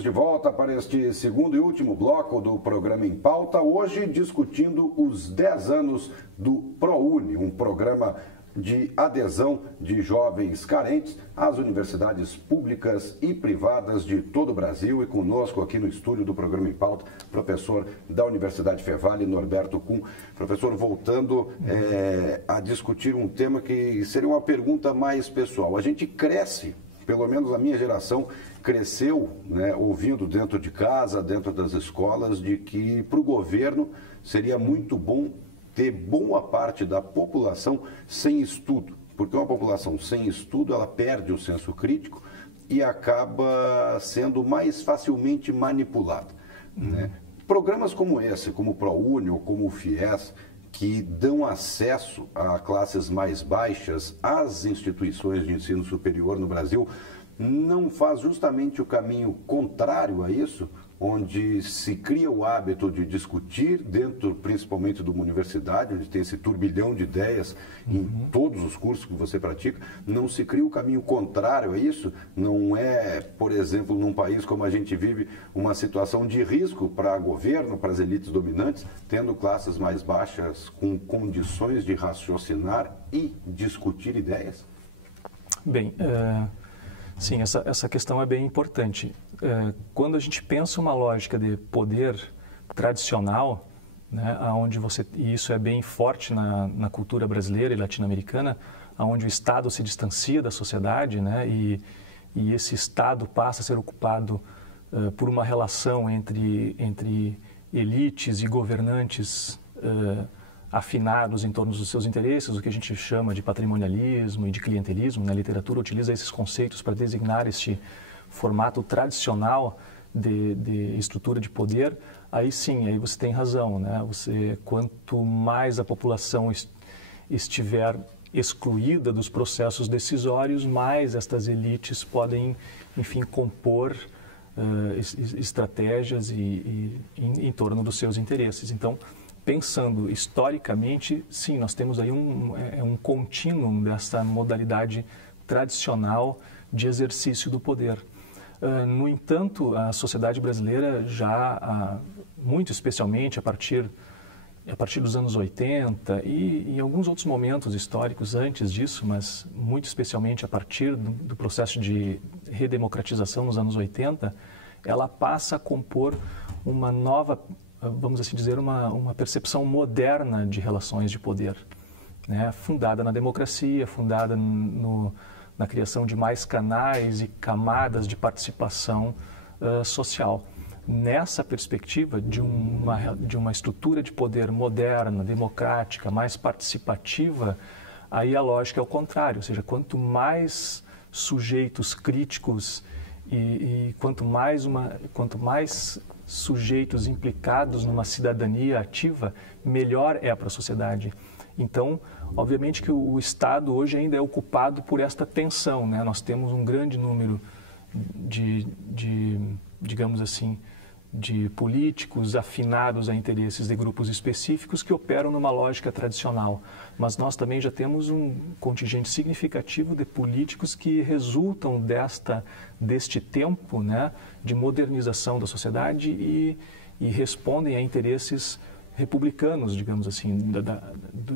Estamos de volta para este segundo e último bloco do programa Em Pauta, hoje discutindo os 10 anos do ProUni, um programa de adesão de jovens carentes às universidades públicas e privadas de todo o Brasil. E conosco aqui no estúdio do programa Em Pauta, professor da Universidade Fevale, Norberto Kuhn. Professor, voltando a discutir um tema que seria uma pergunta mais pessoal. A gente cresce, pelo menos a minha geração, cresceu, né, ouvindo dentro de casa, dentro das escolas, de que para o governo seria muito bom ter boa parte da população sem estudo, porque uma população sem estudo, ela perde o senso crítico e acaba sendo mais facilmente manipulada, né? Programas como esse, como o ProUni ou como o FIES, que dão acesso a classes mais baixas às instituições de ensino superior no Brasil, não faz justamente o caminho contrário a isso, onde se cria o hábito de discutir dentro, principalmente de uma universidade, onde tem esse turbilhão de ideias em todos os cursos que você pratica, não se cria o caminho contrário a isso? Não é, por exemplo, num país como a gente vive, uma situação de risco para o governo, para as elites dominantes, tendo classes mais baixas com condições de raciocinar e discutir ideias? Bem, sim, essa questão é bem importante. Quando a gente pensa uma lógica de poder tradicional, né, onde e isso é bem forte na cultura brasileira e latino-americana, onde o Estado se distancia da sociedade, né, e esse Estado passa a ser ocupado por uma relação entre elites e governantes afinados em torno dos seus interesses, o que a gente chama de patrimonialismo e de clientelismo. A literatura utiliza esses conceitos para designar este formato tradicional de estrutura de poder. Aí sim, aí você tem razão, né? Quanto mais a população estiver excluída dos processos decisórios, mais estas elites podem, enfim, compor estratégias em torno dos seus interesses. Então, pensando historicamente, sim, nós temos aí um contínuo dessa modalidade tradicional de exercício do poder. No entanto, a sociedade brasileira já, muito especialmente a partir dos anos 80 e em alguns outros momentos históricos antes disso, mas muito especialmente a partir do processo de redemocratização nos anos 80, ela passa a compor uma nova, vamos assim dizer, uma percepção moderna de relações de poder, né? Fundada na democracia, fundada na criação de mais canais e camadas de participação social. Nessa perspectiva de uma estrutura de poder moderna, democrática, mais participativa, aí a lógica é o contrário, ou seja, quanto mais sujeitos críticos e quanto mais sujeitos implicados numa cidadania ativa, melhor é para a sociedade. Então, obviamente que o Estado hoje ainda é ocupado por esta tensão, né? Nós temos um grande número digamos assim, de políticos afinados a interesses de grupos específicos que operam numa lógica tradicional. Mas nós também já temos um contingente significativo de políticos que resultam deste tempo, né, de modernização da sociedade e respondem a interesses republicanos, digamos assim,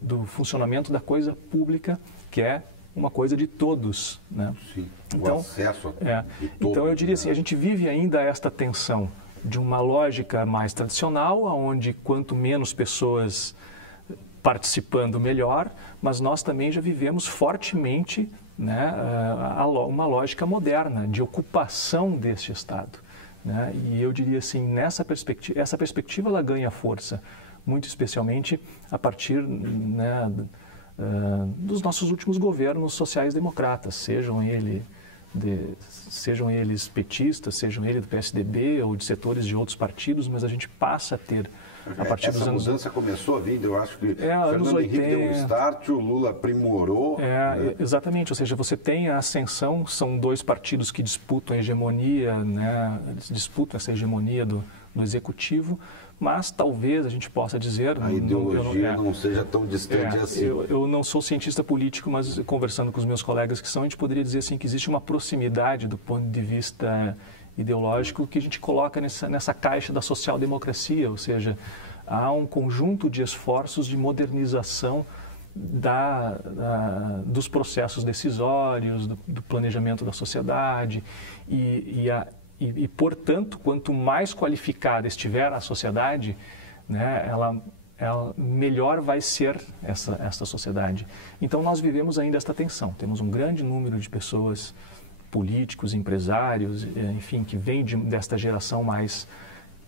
do funcionamento da coisa pública, que é uma coisa de todos, né? Sim, então, o acesso de todos. Então eu diria assim, a gente vive ainda esta tensão de uma lógica mais tradicional, onde quanto menos pessoas participando, melhor, mas nós também já vivemos fortemente, né, uma lógica moderna de ocupação deste Estado, né? E eu diria assim, essa perspectiva ela ganha força, muito especialmente a partir, né, dos nossos últimos governos sociais-democratas, sejam eles petistas, sejam eles do PSDB ou de setores de outros partidos, mas a gente passa a ter, a partir dos anos... Essa mudança começou a vir, eu acho que anos Fernando 80, Henrique deu um start, o Lula aprimorou. Né? Exatamente, ou seja, você tem a ascensão, são dois partidos que disputam a hegemonia, né? Disputam essa hegemonia do executivo, mas talvez a gente possa dizer... A ideologia não seja tão distante assim. Eu não sou cientista político, mas conversando com os meus colegas que são, a gente poderia dizer assim que existe uma proximidade do ponto de vista ideológico que a gente coloca nessa caixa da social-democracia, ou seja, há um conjunto de esforços de modernização dos processos decisórios, do planejamento da sociedade e, portanto, quanto mais qualificada estiver a sociedade, né, ela melhor vai ser essa sociedade. Então, nós vivemos ainda esta tensão. Temos um grande número de pessoas, políticos, empresários, enfim, que vêm desta geração mais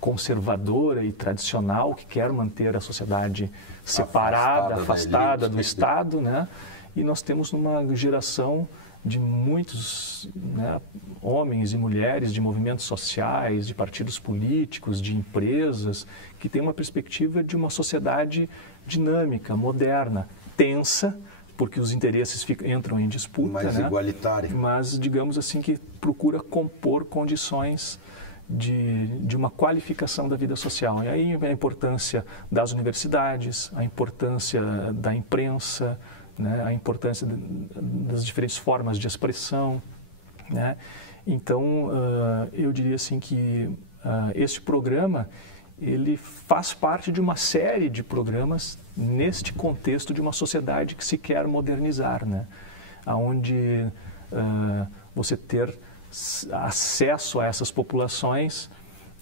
conservadora e tradicional, que quer manter a sociedade separada, afastada do Estado, né? E nós temos uma geração de muitos, né, homens e mulheres de movimentos sociais, de partidos políticos, de empresas, que têm uma perspectiva de uma sociedade dinâmica, moderna, tensa, porque os interesses entram em disputa, mais, né? Igualitária. Mas, digamos assim, que procura compor condições de uma qualificação da vida social. E aí a importância das universidades, a importância da imprensa, né, a importância das diferentes formas de expressão, né? Então, eu diria assim que este programa, ele faz parte de uma série de programas neste contexto de uma sociedade que se quer modernizar, né? Onde você ter acesso a essas populações,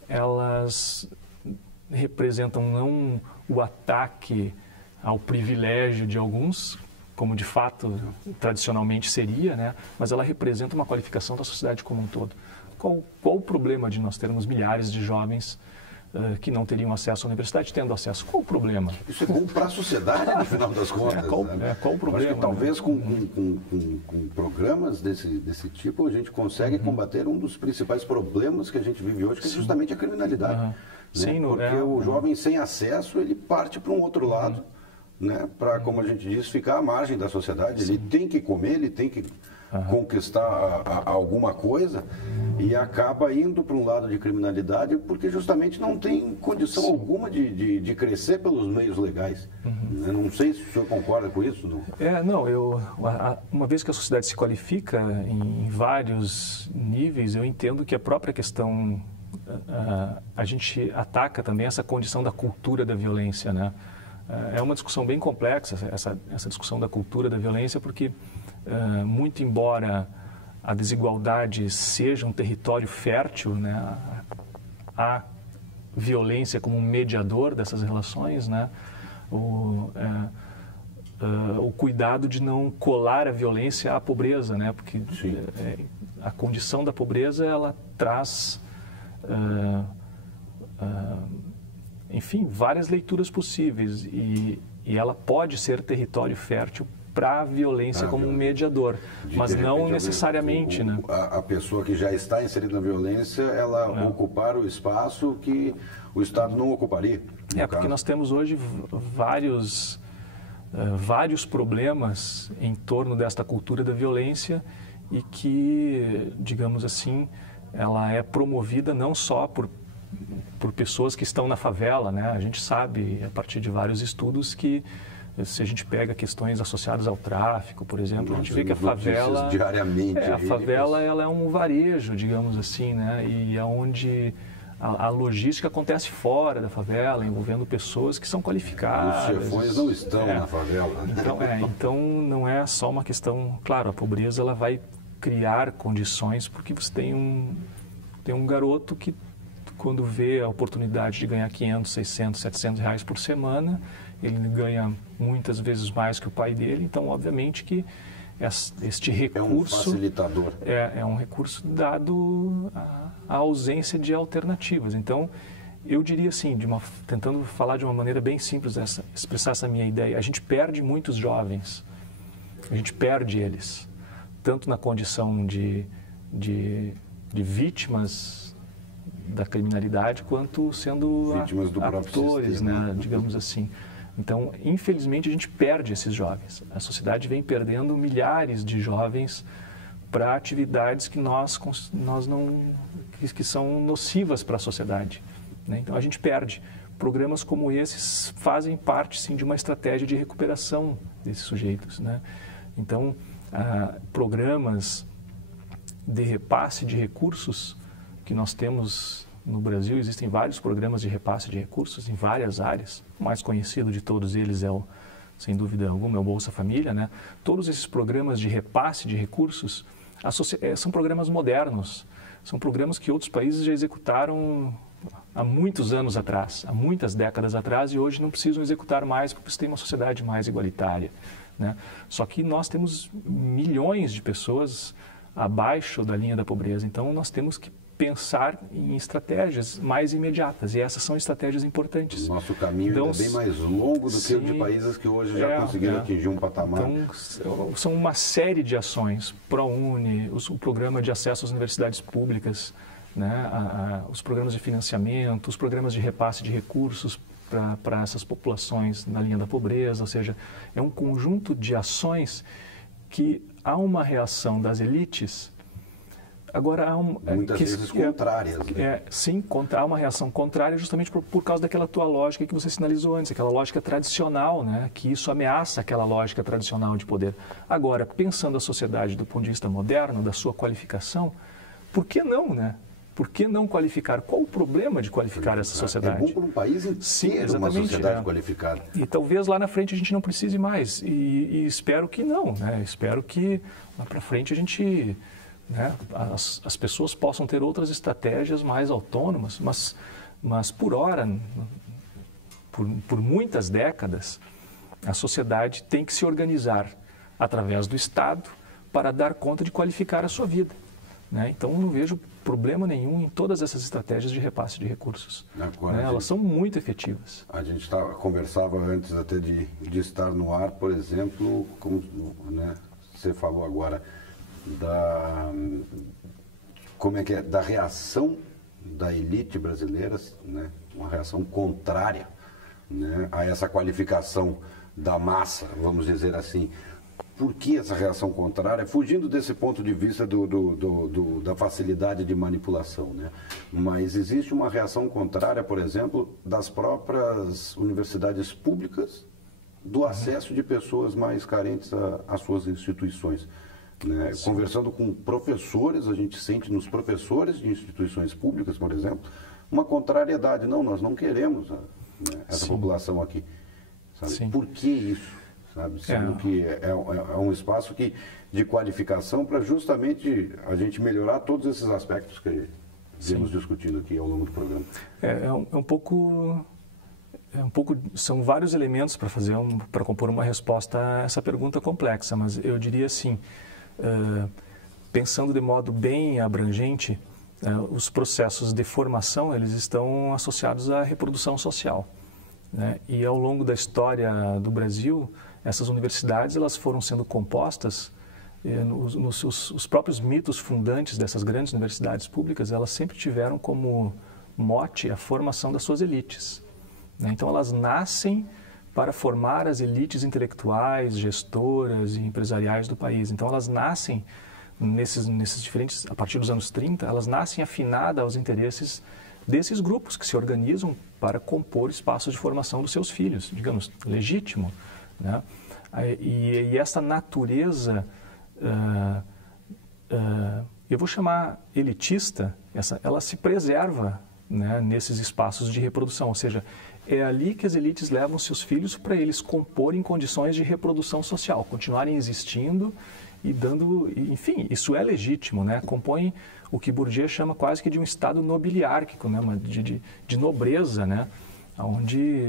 elas representam não o ataque ao privilégio de alguns, como de fato tradicionalmente seria, né? Mas ela representa uma qualificação da sociedade como um todo. Qual o problema de nós termos milhares de jovens que não teriam acesso à universidade tendo acesso? Qual o problema? Isso é bom para a sociedade, no final das contas. Qual o problema? Acho que talvez, né, com programas desse tipo, a gente consegue combater um dos principais problemas que a gente vive hoje, que é justamente a criminalidade. Né? Sim, porque o jovem sem acesso, ele parte para um outro lado, né, para, como a gente diz, ficar à margem da sociedade. Ele tem que comer, ele tem que conquistar alguma coisa e acaba indo para um lado de criminalidade porque justamente não tem condição alguma de crescer pelos meios legais. Eu não sei se o senhor concorda com isso. Não? Uma vez que a sociedade se qualifica em vários níveis, eu entendo que a própria questão, a gente ataca também essa condição da cultura da violência, né? É uma discussão bem complexa, essa discussão da cultura da violência, porque muito embora a desigualdade seja um território fértil, né, a violência como um mediador dessas relações, né, o cuidado de não colar a violência à pobreza, né, porque a condição da pobreza ela traz, enfim, várias leituras possíveis e ela pode ser território fértil para a violência como um mediador, mas não necessariamente, né? A pessoa que já está inserida na violência, ela ocupar o espaço que o Estado não ocuparia. Porque nós temos hoje vários problemas em torno desta cultura da violência e que, digamos assim, ela é promovida não só por pessoas que estão na favela, né? A gente sabe, a partir de vários estudos, que se a gente pega questões associadas ao tráfico, por exemplo, a gente vê que a favela diariamente, ela é um varejo, digamos assim, né? E é onde a logística acontece fora da favela, envolvendo pessoas que são qualificadas. Os chefões não estão na favela. Então não é só uma questão, claro, a pobreza ela vai criar condições, porque você tem um garoto que, quando vê a oportunidade de ganhar 500, 600, 700 reais por semana, ele ganha muitas vezes mais que o pai dele, então obviamente que este recurso... É um facilitador. É um recurso dado à ausência de alternativas. Então, eu diria assim, tentando falar de uma maneira bem simples, expressar essa minha ideia, a gente perde muitos jovens, a gente perde eles, tanto na condição de vítimas da criminalidade, quanto sendo vítimas do atores, sistema, né, digamos assim. Então, infelizmente, a gente perde esses jovens. A sociedade vem perdendo milhares de jovens para atividades que que são nocivas para a sociedade, né? Então, a gente perde. Programas como esses fazem parte, sim, de uma estratégia de recuperação desses sujeitos, né? Então, programas de repasse de recursos que nós temos no Brasil, existem vários programas de repasse de recursos em várias áreas. O mais conhecido de todos eles sem dúvida alguma, é o Bolsa Família, né? Todos esses programas de repasse de recursos são programas modernos, são programas que outros países já executaram há muitos anos atrás, há muitas décadas atrás, e hoje não precisam executar mais porque você tem uma sociedade mais igualitária, né? Só que nós temos milhões de pessoas abaixo da linha da pobreza, então nós temos que pensar em estratégias mais imediatas, e essas são estratégias importantes. O nosso caminho ainda é bem mais longo do que o de países que hoje já conseguiram atingir um patamar. Então, são uma série de ações, ProUni, o programa de acesso às universidades públicas, né, os programas de financiamento, os programas de repasse de recursos para essas populações na linha da pobreza, ou seja, é um conjunto de ações que há uma reação das elites. Agora, há muitas vezes contrárias. Né? Sim, há uma reação contrária justamente por causa daquela tua lógica que você sinalizou antes, aquela lógica tradicional, né? Que isso ameaça aquela lógica tradicional de poder. Agora, pensando a sociedade do ponto de vista moderno, da sua qualificação, por que não, né? Por que não qualificar? Qual o problema de qualificar essa sociedade? É bom para um país inteiro, uma sociedade qualificada. E talvez lá na frente a gente não precise mais. E espero que não, né? Espero que lá para frente a gente... né, as pessoas possam ter outras estratégias mais autônomas, mas por hora, por muitas décadas, a sociedade tem que se organizar através do Estado para dar conta de qualificar a sua vida, né? Então, eu não vejo problema nenhum em todas essas estratégias de repasse de recursos. Agora, né? Elas são muito efetivas. A gente conversava antes até de estar no ar, por exemplo, como, né, você falou agora, da reação da elite brasileira, né? Uma reação contrária, né, a essa qualificação da massa, vamos dizer assim. Por que essa reação contrária? Fugindo desse ponto de vista da facilidade de manipulação, né? Mas existe uma reação contrária, por exemplo, das próprias universidades públicas, do acesso de pessoas mais carentes às suas instituições. Né? Conversando com professores, a gente sente nos professores de instituições públicas, por exemplo, uma contrariedade. Não, nós não queremos, né, essa população aqui. Sabe? Por que isso? Sabe? Sendo que é um espaço de qualificação para justamente a gente melhorar todos esses aspectos que viemos discutindo aqui ao longo do programa. São vários elementos para compor uma resposta a essa pergunta complexa, mas eu diria assim, pensando de modo bem abrangente, os processos de formação eles estão associados à reprodução social, né? E ao longo da história do Brasil, essas universidades elas foram sendo compostas, os próprios mitos fundantes dessas grandes universidades públicas, elas sempre tiveram como mote a formação das suas elites, né? Então elas nascem para formar as elites intelectuais, gestoras e empresariais do país. Então, elas nascem nesses diferentes, a partir dos anos 30, elas nascem afinadas aos interesses desses grupos que se organizam para compor espaços de formação dos seus filhos, digamos, legítimo, né? E essa natureza, eu vou chamar elitista, ela se preserva, né, nesses espaços de reprodução, ou seja, é ali que as elites levam seus filhos para eles comporem condições de reprodução social, continuarem existindo e dando... Enfim, isso é legítimo, né? Compõem o que Bourdieu chama quase que de um estado nobiliárquico, né? De nobreza, né? Onde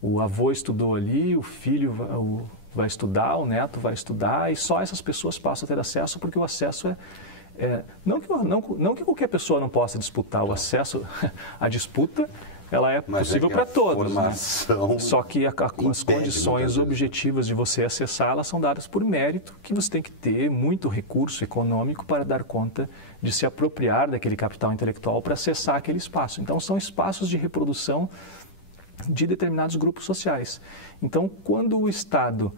o avô estudou ali, o filho vai estudar, o neto vai estudar, e só essas pessoas passam a ter acesso, porque o acesso não que qualquer pessoa não possa disputar, o acesso à disputa... ela é possível para todos, né? Só que as condições objetivas de você acessar, elas são dadas por mérito, que você tem que ter muito recurso econômico para dar conta de se apropriar daquele capital intelectual para acessar aquele espaço. Então, são espaços de reprodução de determinados grupos sociais. Então, quando o Estado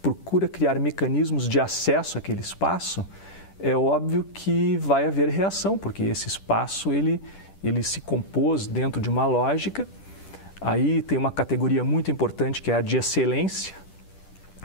procura criar mecanismos de acesso àquele espaço, é óbvio que vai haver reação, porque esse espaço, ele se compôs dentro de uma lógica. Aí tem uma categoria muito importante que é a de excelência,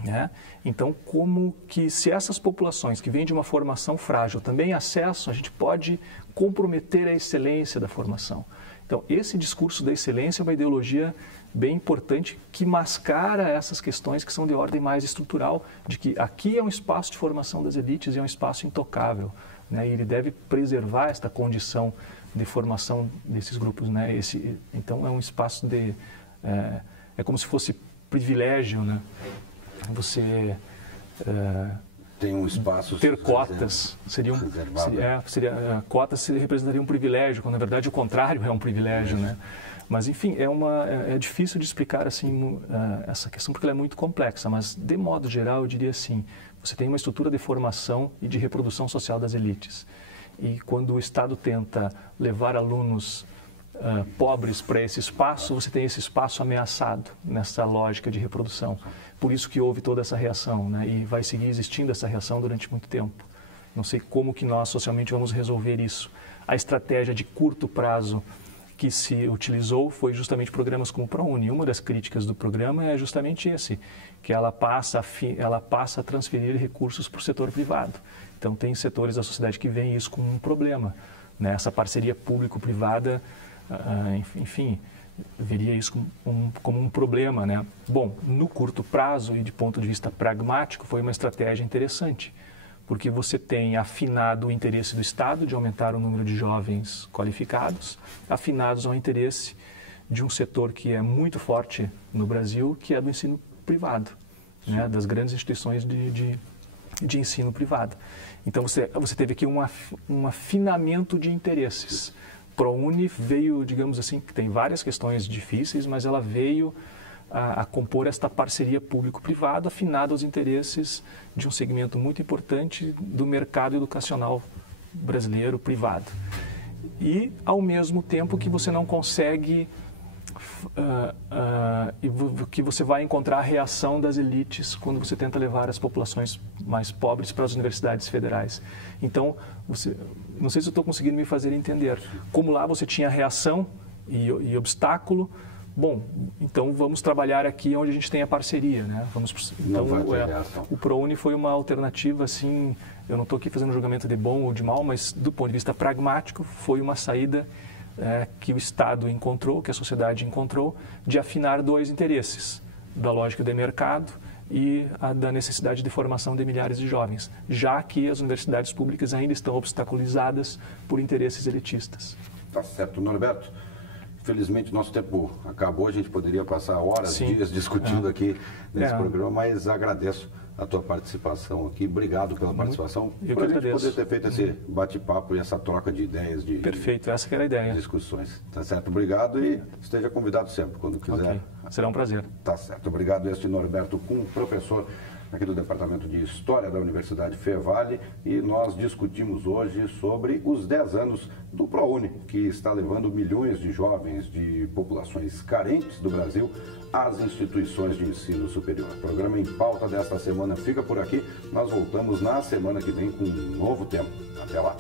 né? Então, como que se essas populações que vêm de uma formação frágil também acessam, a gente pode comprometer a excelência da formação. Então, esse discurso da excelência é uma ideologia bem importante que mascara essas questões que são de ordem mais estrutural, de que aqui é um espaço de formação das elites e é um espaço intocável, né? E ele deve preservar esta condição de formação desses grupos, né? Então, é um espaço de... É como se fosse privilégio, né? Você tem um espaço ter cotas cotas representariam um privilégio, quando na verdade o contrário é um privilégio, né? Mas enfim, é difícil de explicar assim essa questão porque ela é muito complexa, mas de modo geral eu diria assim, você tem uma estrutura de formação e de reprodução social das elites, e quando o Estado tenta levar alunos pobres para esse espaço, você tem esse espaço ameaçado nessa lógica de reprodução. Por isso que houve toda essa reação, né? E vai seguir existindo essa reação durante muito tempo. Não sei como que nós socialmente vamos resolver isso. A estratégia de curto prazo que se utilizou foi justamente programas como o ProUni. Uma das críticas do programa é justamente que ela passa a transferir recursos para o setor privado. Então, tem setores da sociedade que veem isso como um problema, né? Essa parceria público-privada, enfim, veria isso como um problema, né? Bom, no curto prazo e de ponto de vista pragmático, foi uma estratégia interessante, porque você tem afinado o interesse do Estado de aumentar o número de jovens qualificados, afinados ao interesse de um setor que é muito forte no Brasil, que é do ensino privado, né? Das grandes instituições de ensino privado. Então, você teve aqui um afinamento de interesses. ProUni veio, digamos assim, que tem várias questões difíceis, mas ela veio a compor esta parceria público-privado afinada aos interesses de um segmento muito importante do mercado educacional brasileiro privado. E, ao mesmo tempo que você não consegue, que você vai encontrar a reação das elites quando você tenta levar as populações mais pobres para as universidades federais. Então, não sei se eu estou conseguindo me fazer entender. Como lá você tinha reação e obstáculo, bom, então vamos trabalhar aqui onde a gente tem a parceria, né? Então, o ProUni foi uma alternativa, assim, eu não estou aqui fazendo julgamento de bom ou de mal, mas do ponto de vista pragmático, foi uma saída que o Estado encontrou, que a sociedade encontrou, de afinar dois interesses, da lógica de mercado e da necessidade de formação de milhares de jovens, já que as universidades públicas ainda estão obstaculizadas por interesses elitistas. Tá certo, Norberto. Infelizmente, nosso tempo acabou, a gente poderia passar horas, dias discutindo aqui nesse programa, mas agradeço a tua participação aqui. Obrigado pela participação. Eu que agradeço. Poder ter feito esse bate-papo e essa troca de ideias. Perfeito, essa que era a ideia. Discussões. Tá certo, obrigado e esteja convidado sempre, quando quiser. Okay. Será um prazer. Tá certo, obrigado. Este Norberto Kuhn, professor aqui do Departamento de História da Universidade Fevale, e nós discutimos hoje sobre os 10 anos do ProUni, que está levando milhões de jovens de populações carentes do Brasil às instituições de ensino superior. O programa Em Pauta desta semana fica por aqui. Nós voltamos na semana que vem com um novo tema. Até lá.